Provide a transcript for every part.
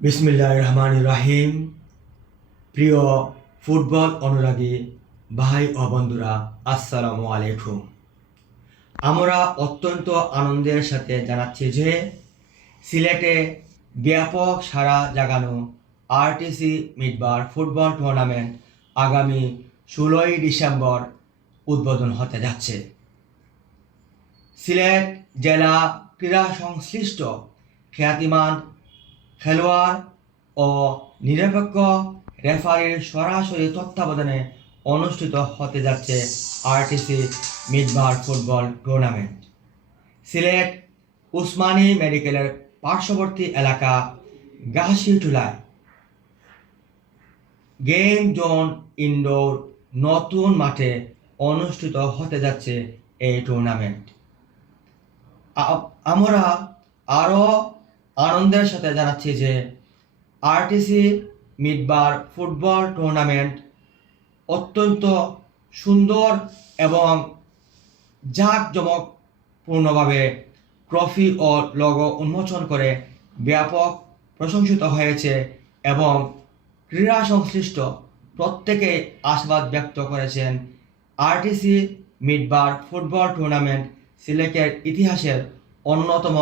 বিসমিল্লাহির রহমানির রহিম। প্রিয় ফুটবল অনুরাগী ভাই ও বন্ধুরা, আসসালামু আলাইকুম। আমরা অত্যন্ত আনন্দের সাথে জানাচ্ছি যে সিলেটে ব্যাপক সাড়া জাগানো আরটিসি মিডবার ফুটবল টুর্নামেন্ট আগামী 16ই ডিসেম্বর উদ্বোধন হতে যাচ্ছে। সিলেট জেলা ক্রীড়া সংশ্লিষ্ট খ্যাতিমান খেলোয়াড় ও নিরপেক্ষ রেফারির সরাসরি তত্ত্বাবধানে অনুষ্ঠিত হতে যাচ্ছে আরটিসি মিডবার ফুটবল টুর্নামেন্ট। সিলেট উসমানী মেডিকেলের পার্শ্ববর্তী এলাকা গাছিটুলায় গেম জোন ইনডোর নতুন মাঠে অনুষ্ঠিত হতে যাচ্ছে এই টুর্নামেন্ট। আমরা আরও আনন্দের সাথে জানাচ্ছি যে আরটিসি মিডবার ফুটবল টুর্নামেন্ট অত্যন্ত সুন্দর এবং জাঁকজমকপূর্ণভাবে ট্রফি ও লোগো উন্মোচন করে ব্যাপক প্রশংসিত হয়েছে এবং ক্রীড়া সংশ্লিষ্ট প্রত্যেকে আশাবাদ ব্যক্ত করেছেন আরটিসি মিডবার ফুটবল টুর্নামেন্ট সিলেটের ইতিহাসের অন্যতম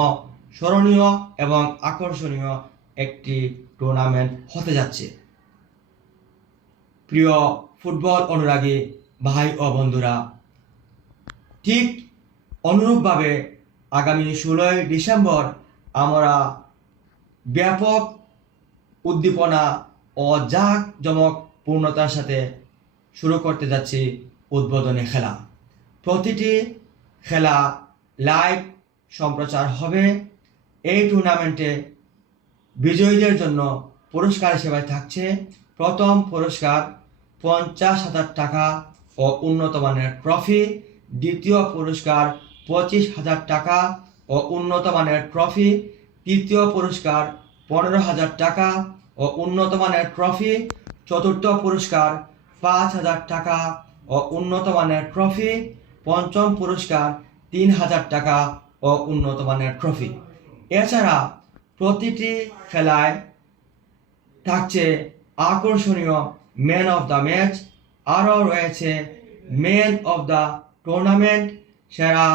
স্মরণীয় এবং আকর্ষণীয় একটি টুর্নামেন্ট হতে যাচ্ছে। প্রিয় ফুটবল অনুরাগী ভাই ও বন্ধুরা, ঠিক অনুরূপভাবে আগামী 16ই ডিসেম্বর আমরা ব্যাপক উদ্দীপনা ও জাঁকজমকপূর্ণতার সাথে শুরু করতে যাচ্ছি উদ্বোধনী খেলা। প্রতিটি খেলা লাইভ সম্প্রচার হবে। এই টুর্নামেন্টে বিজয়ীদের জন্য পুরস্কার হিসেবে থাকছে প্রথম পুরস্কার 50,000 টাকা ও উন্নত মানের ট্রফি, দ্বিতীয় পুরস্কার 25,000 টাকা ও উন্নত মানের ট্রফি, তৃতীয় পুরস্কার 15,000 টাকা ও উন্নত মানের ট্রফি, চতুর্থ পুরস্কার 5,000 টাকা ও উন্নত মানের ট্রফি, পঞ্চম পুরস্কার 3,000 টাকা ও উন্নত মানের ট্রফি। এছাড়া প্রতিটি খেলায় থাকছে আকর্ষণীয় ম্যান অফ দ্য ম্যাচ, আরও রয়েছে ম্যান অফ দ্য টুর্নামেন্ট, সেরা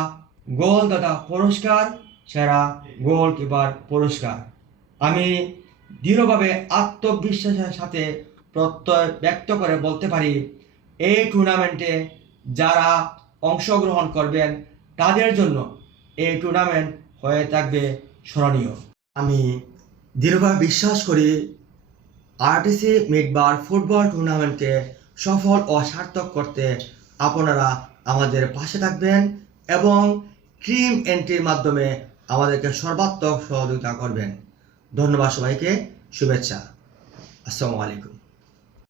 গোলদাতা পুরস্কার, সেরা গোলকিপার পুরস্কার। আমি দৃঢ়ভাবে আত্মবিশ্বাসের সাথে প্রত্যয় ব্যক্ত করে বলতে পারি, এই টুর্নামেন্টে যারা অংশগ্রহণ করবেন তাদের জন্য এই টুর্নামেন্ট হয়ে থাকবে স্মরণীয়। আমি দৃঢ়ভাবে বিশ্বাস করি আরটিসি মিডবার ফুটবল টুর্নামেন্টকে সফল ও সার্থক করতে আপনারা আমাদের পাশে থাকবেন এবং ট্রিম এন্ট্রির মাধ্যমে আমাদেরকে সর্বাত্মক সহযোগিতা করবেন। ধন্যবাদ সবাইকে, শুভেচ্ছা। আসসালামু আলাইকুম।